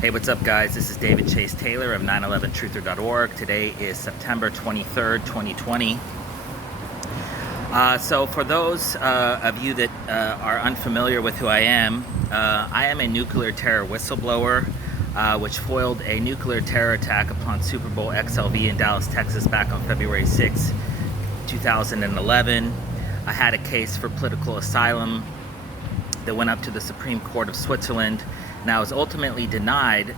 Hey, what's up guys? This is David Chase Taylor of 911truther.org. Today is September 23rd, 2020. So for those of you that are unfamiliar with who I am a nuclear terror whistleblower, which foiled a nuclear terror attack upon Super Bowl XLV in Dallas, Texas back on February 6, 2011. I had a case for political asylum that went up to the Supreme Court of Switzerland, and I was ultimately denied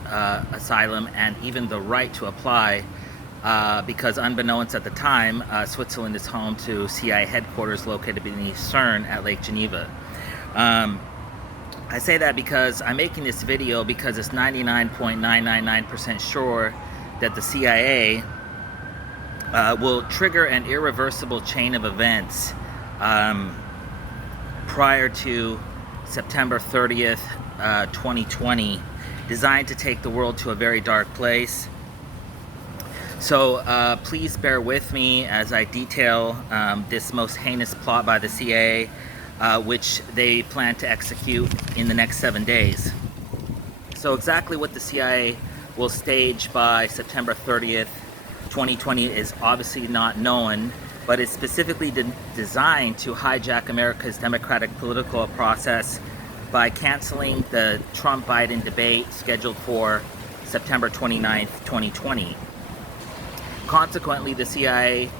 asylum and even the right to apply because, unbeknownst at the time, Switzerland is home to CIA headquarters located beneath CERN at Lake Geneva. I say that because I'm making this video because it's 99.999% sure that the CIA will trigger an irreversible chain of events prior to September 30th, 2020, designed to take the world to a very dark place. So please bear with me as I detail this most heinous plot by the CIA, which they plan to execute in the next 7 days. So exactly what the CIA will stage by September 30th, 2020 is obviously not known, but it's specifically designed to hijack America's democratic political process by canceling the Trump-Biden debate scheduled for September 29th, 2020. Consequently, the CIA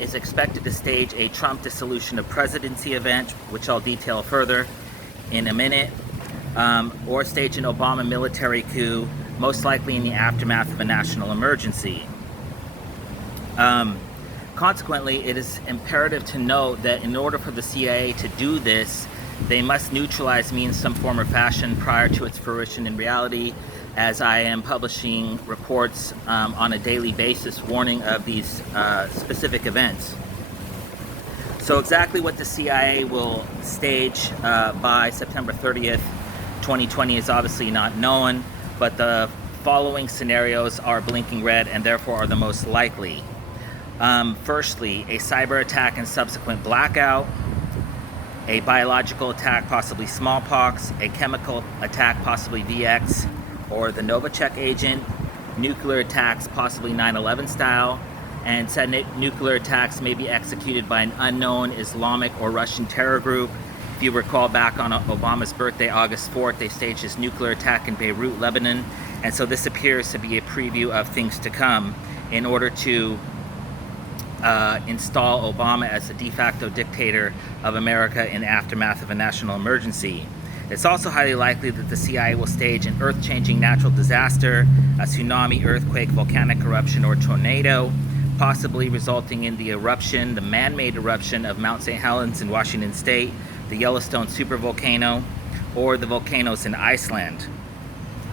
is expected to stage a Trump dissolution of presidency event, which I'll detail further in a minute, or stage an Obama military coup, most likely in the aftermath of a national emergency. Consequently, it is imperative to note that in order for the CIA to do this, they must neutralize me in some form or fashion prior to its fruition in reality, as I am publishing reports on a daily basis warning of these specific events. So exactly what the CIA will stage by September 30th, 2020 is obviously not known, but the following scenarios are blinking red and therefore are the most likely. Firstly, a cyber attack and subsequent blackout, a biological attack, possibly smallpox, a chemical attack, possibly VX or the Novichok agent, nuclear attacks, possibly 9/11 style, and said nuclear attacks may be executed by an unknown Islamic or Russian terror group. If you recall back on Obama's birthday, August 4th, they staged this nuclear attack in Beirut, Lebanon, and so this appears to be a preview of things to come in order to install Obama as the de facto dictator of America in the aftermath of a national emergency. It's also highly likely that the CIA will stage an earth-changing natural disaster, a tsunami, earthquake, volcanic eruption, or tornado, possibly resulting in the man-made eruption of Mount St. Helens in Washington State, the Yellowstone supervolcano, or the volcanoes in Iceland.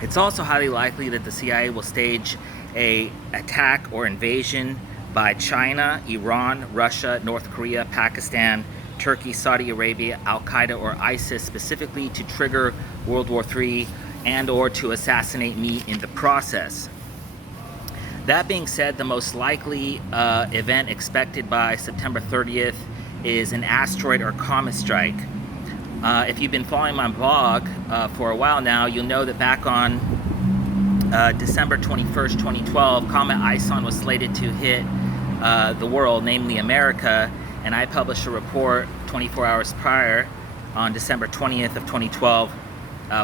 It's also highly likely that the CIA will stage an attack or invasion by China, Iran, Russia, North Korea, Pakistan, Turkey, Saudi Arabia, Al-Qaeda, or ISIS, specifically to trigger World War III and or to assassinate me in the process. That being said, the most likely event expected by September 30th is an asteroid or comet strike. If you've been following my blog for a while now, you'll know that back on December 21st, 2012, Comet Ison was slated to hit the world, namely America, and I published a report 24 hours prior on December 20th of 2012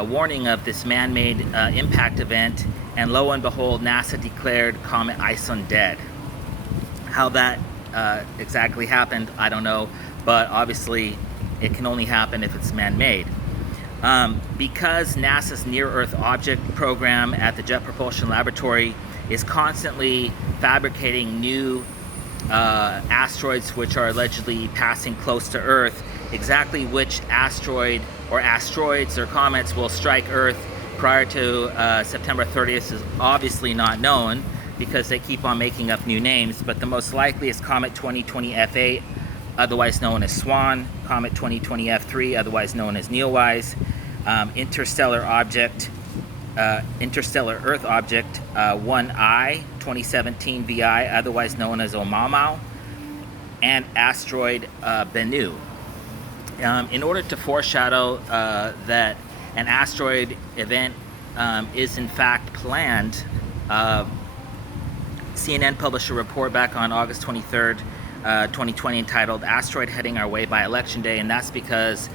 warning of this man-made impact event, and lo and behold, NASA declared Comet Ison dead. How that exactly happened, I don't know, but obviously it can only happen if it's man-made. Because NASA's Near-Earth Object Program at the Jet Propulsion Laboratory is constantly fabricating new asteroids which are allegedly passing close to Earth, exactly which asteroid or asteroids or comets will strike Earth prior to September 30th is obviously not known because they keep on making up new names, but the most likely is Comet 2020 F8, otherwise known as SWAN, Comet 2020 F3, otherwise known as Neowise, Interstellar Earth Object 1I 2017 VI, otherwise known as Oumuamua, and Asteroid Bennu. In order to foreshadow that an asteroid event is in fact planned. CNN published a report back on August 23rd, 2020 entitled "Asteroid Heading Our Way by Election Day," and that's because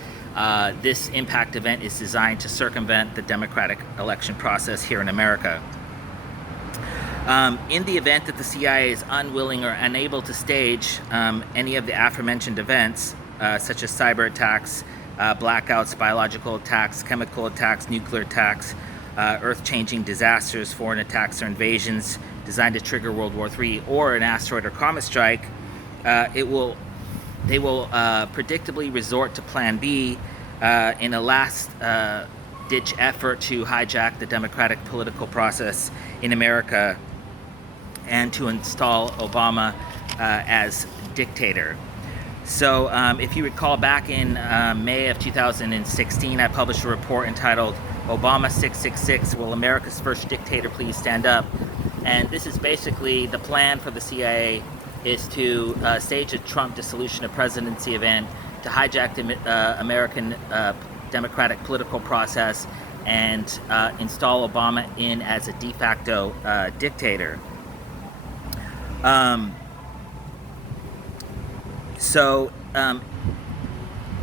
this impact event is designed to circumvent the democratic election process here in America. In the event that the CIA is unwilling or unable to stage any of the aforementioned events, such as cyber attacks, blackouts, biological attacks, chemical attacks, nuclear attacks, earth-changing disasters, foreign attacks or invasions designed to trigger World War III, or an asteroid or comet strike, they will predictably resort to Plan B in a last-ditch effort to hijack the democratic political process in America and to install Obama as dictator. So if you recall, back in May of 2016, I published a report entitled "Obama 666, Will America's First Dictator Please Stand Up?" And this is basically the plan for the CIA is to stage a Trump dissolution of presidency event to hijack the American democratic political process and install Obama in as a de facto dictator.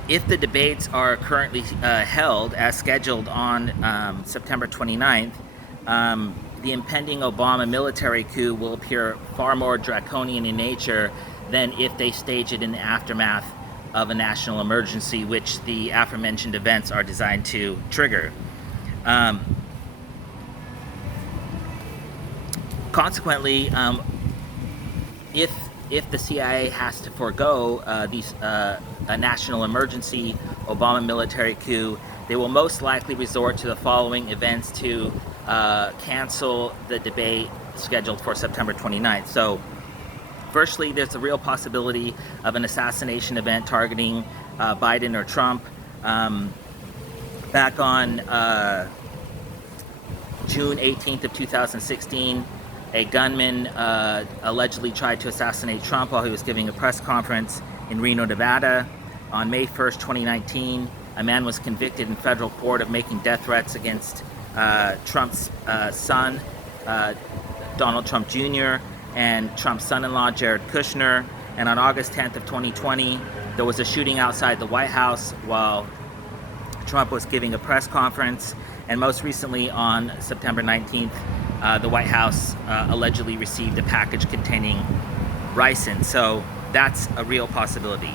If the debates are currently held as scheduled on September 29th, the impending Obama military coup will appear far more draconian in nature than if they stage it in the aftermath of a national emergency, which the aforementioned events are designed to trigger. Consequently, if the CIA has to forego a national emergency Obama military coup, they will most likely resort to the following events to cancel the debate scheduled for September 29th. So, firstly, there's a real possibility of an assassination event targeting Biden or Trump. Back on June 18th of 2016, a gunman allegedly tried to assassinate Trump while he was giving a press conference in Reno, Nevada. On May 1st, 2019, a man was convicted in federal court of making death threats against Trump's son, Donald Trump Jr., and Trump's son-in-law, Jared Kushner. And on August 10th of 2020, there was a shooting outside the White House while Trump was giving a press conference. And most recently, on September 19th, the White House allegedly received a package containing ricin. So that's a real possibility.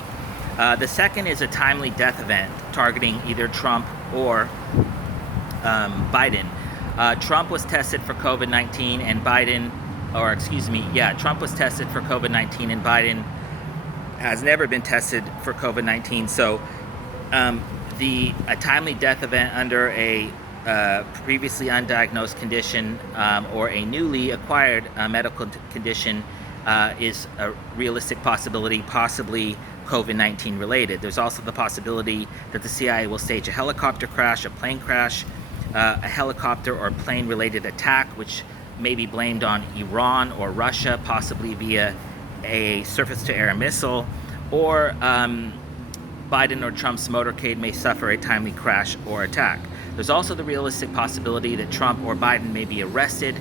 The second is a timely death event targeting either Trump or Biden. Trump was tested for COVID-19 and Trump was tested for COVID-19 and Biden has never been tested for COVID-19. So a timely death event under a previously undiagnosed condition or a newly acquired medical condition is a realistic possibility, possibly COVID-19 related. There's also the possibility that the CIA will stage a helicopter crash, a plane crash, a helicopter or plane related attack, which may be blamed on Iran or Russia, possibly via a surface-to-air missile, or Biden or Trump's motorcade may suffer a timely crash or attack. There's also the realistic possibility that Trump or Biden may be arrested,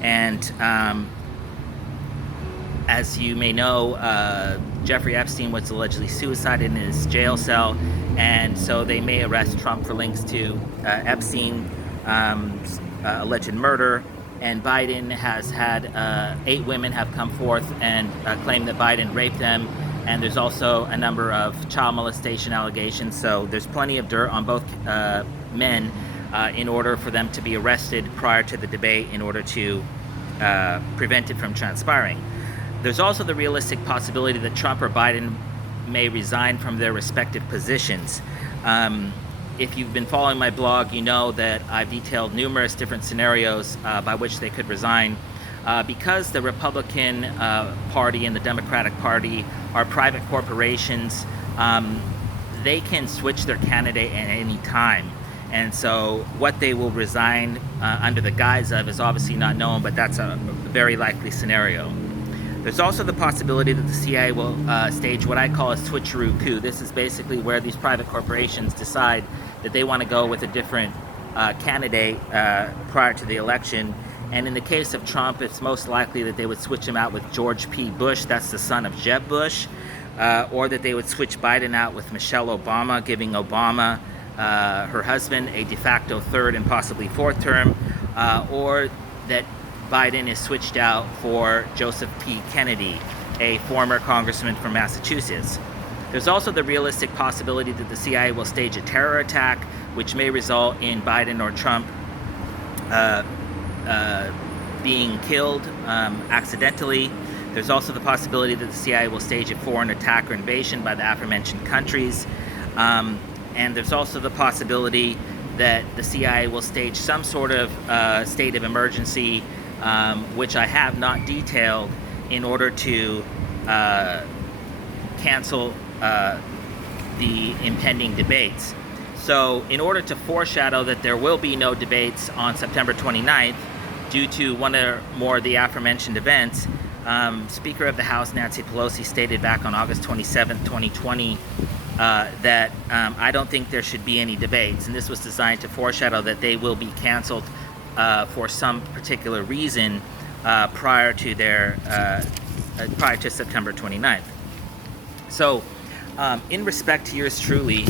and as you may know, Jeffrey Epstein was allegedly suicided in his jail cell, and so they may arrest Trump for links to Epstein alleged murder. And Biden has had 8 women have come forth and claimed that Biden raped them. And there's also a number of child molestation allegations. So there's plenty of dirt on both men in order for them to be arrested prior to the debate in order to prevent it from transpiring. There's also the realistic possibility that Trump or Biden may resign from their respective positions. If you've been following my blog, you know that I've detailed numerous different scenarios by which they could resign. Because the Republican Party and the Democratic Party are private corporations, they can switch their candidate at any time. And so what they will resign under the guise of is obviously not known, but that's a very likely scenario. There's also the possibility that the CIA will stage what I call a switcheroo coup. This is basically where these private corporations decide that they want to go with a different candidate prior to the election. And in the case of Trump, it's most likely that they would switch him out with George P. Bush, that's the son of Jeb Bush, or that they would switch Biden out with Michelle Obama, giving Obama, her husband, a de facto third and possibly fourth term, or that Biden is switched out for Joseph P. Kennedy, a former congressman from Massachusetts. There's also the realistic possibility that the CIA will stage a terror attack, which may result in Biden or Trump being killed accidentally. There's also the possibility that the CIA will stage a foreign attack or invasion by the aforementioned countries. And there's also the possibility that the CIA will stage some sort of state of emergency, which I have not detailed, in order to cancel the impending debates. So in order to foreshadow that there will be no debates on September 29th, due to one or more of the aforementioned events, Speaker of the House Nancy Pelosi stated back on August 27, 2020, that I don't think there should be any debates, and this was designed to foreshadow that they will be canceled for some particular reason prior to September 29th. So, in respect to yours truly,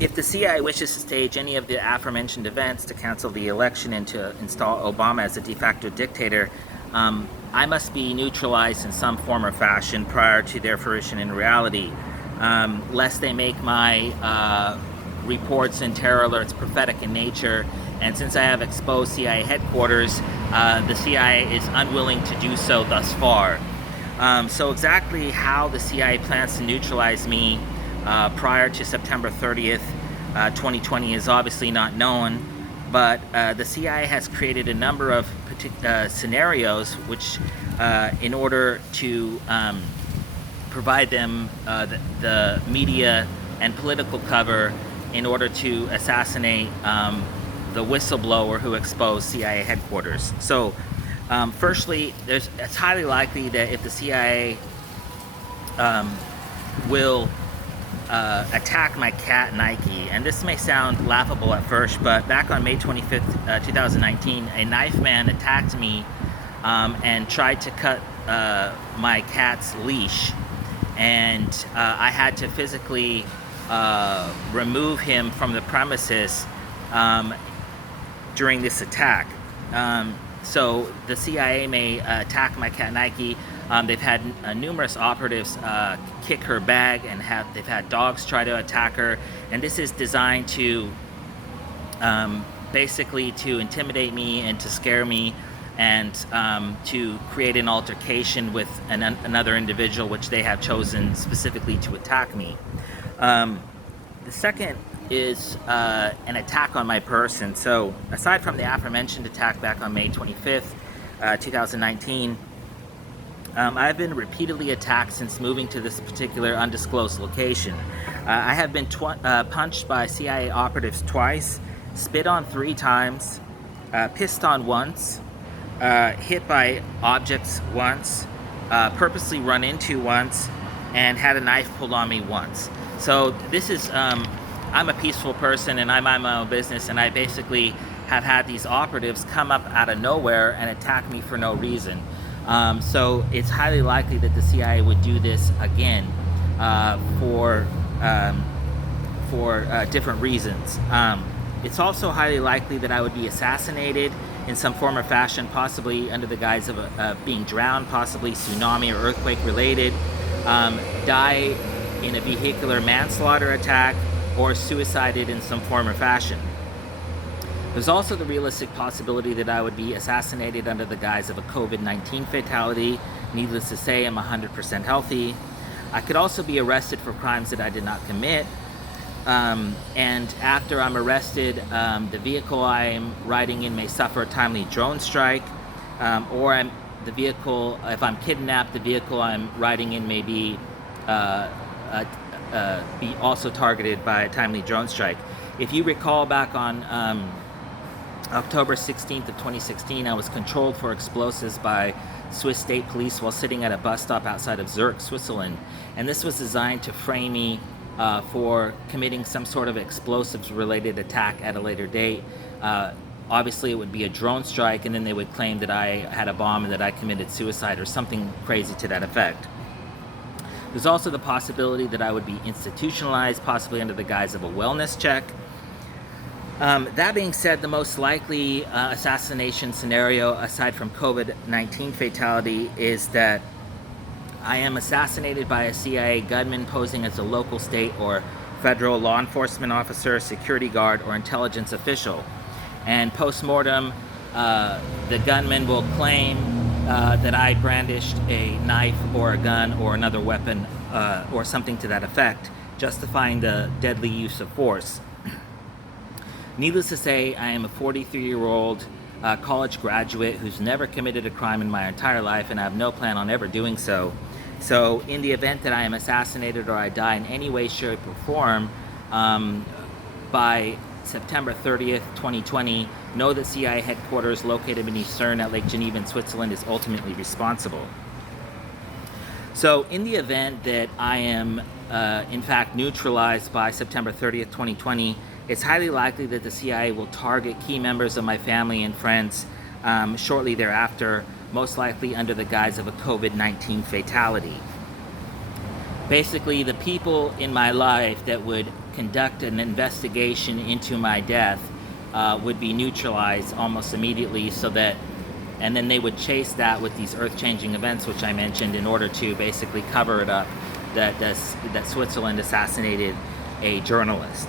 if the CIA wishes to stage any of the aforementioned events to cancel the election and to install Obama as a de facto dictator, I must be neutralized in some form or fashion prior to their fruition in reality, lest they make my reports and terror alerts prophetic in nature. And since I have exposed CIA headquarters, the CIA is unwilling to do so thus far. So exactly how the CIA plans to neutralize me prior to September 30th, 2020 is obviously not known, but the CIA has created a number of scenarios which, in order to provide them the media and political cover in order to assassinate the whistleblower who exposed CIA headquarters. So, firstly, it's highly likely that if the CIA will attack my cat Nike, and this may sound laughable at first, but back on May 25th, 2019, a knife man attacked me and tried to cut my cat's leash, and I had to physically remove him from the premises during this attack. So the CIA may attack my cat Nike. They've had numerous operatives kick her bag, and they've had dogs try to attack her. And this is designed to basically to intimidate me and to scare me, and to create an altercation with another individual, which they have chosen specifically to attack me. The second is an attack on my person. So aside from the aforementioned attack back on May 25th, 2019, I've been repeatedly attacked since moving to this particular undisclosed location. I have been punched by CIA operatives twice, spit on 3 times, pissed on once, hit by objects once, purposely run into once, and had a knife pulled on me once. So this is, I'm a peaceful person and I mind my own business, and I basically have had these operatives come up out of nowhere and attack me for no reason. So it's highly likely that the CIA would do this again for different reasons. It's also highly likely that I would be assassinated in some form or fashion, possibly under the guise of being drowned, possibly tsunami or earthquake related, die in a vehicular manslaughter attack, or suicided in some form or fashion. There's also the realistic possibility that I would be assassinated under the guise of a COVID-19 fatality. Needless to say, I'm 100% healthy. I could also be arrested for crimes that I did not commit. And after I'm arrested, the vehicle I'm riding in may suffer a timely drone strike, or if I'm kidnapped, the vehicle I'm riding in may be also targeted by a timely drone strike. If you recall, back on October 16th of 2016, I was controlled for explosives by Swiss state police while sitting at a bus stop outside of Zurich, Switzerland. And this was designed to frame me for committing some sort of explosives-related attack at a later date. Obviously, it would be a drone strike, and then they would claim that I had a bomb and that I committed suicide or something crazy to that effect. There's also the possibility that I would be institutionalized, possibly under the guise of a wellness check. That being said, the most likely assassination scenario, aside from COVID-19 fatality, is that I am assassinated by a CIA gunman posing as a local, state, or federal law enforcement officer, security guard, or intelligence official. And post-mortem, the gunman will claim that I brandished a knife or a gun or another weapon or something to that effect, justifying the deadly use of force. Needless to say, I am a 43-year-old college graduate who's never committed a crime in my entire life, and I have no plan on ever doing so. So in the event that I am assassinated or I die in any way, shape, or form, by September 30th, 2020, know that CIA headquarters located beneath CERN at Lake Geneva in Switzerland is ultimately responsible. So in the event that I am in fact neutralized by September 30th, 2020, it's highly likely that the CIA will target key members of my family and friends shortly thereafter, most likely under the guise of a COVID-19 fatality. Basically, the people in my life that would conduct an investigation into my death would be neutralized almost immediately, so that, and then they would chase that with these earth-changing events which I mentioned in order to basically cover it up that Switzerland assassinated a journalist.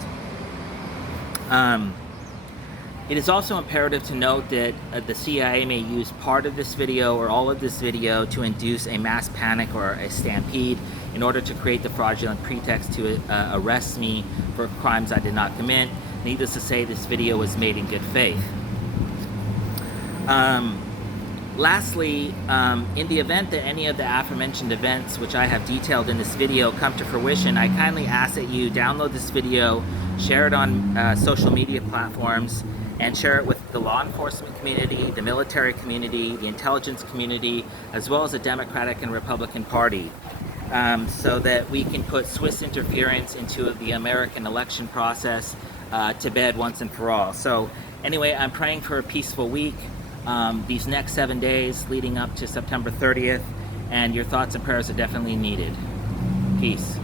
It is also imperative to note that the CIA may use part of this video or all of this video to induce a mass panic or a stampede in order to create the fraudulent pretext to arrest me for crimes I did not commit. Needless to say, this video was made in good faith. Lastly, in the event that any of the aforementioned events, which I have detailed in this video, come to fruition, I kindly ask that you download this video, share it on social media platforms, and share it with the law enforcement community, the military community, the intelligence community, as well as the Democratic and Republican Party, so that we can put Swiss interference into the American election process to bed once and for all. So anyway, I'm praying for a peaceful week, these next 7 days leading up to September 30th, and your thoughts and prayers are definitely needed. Peace.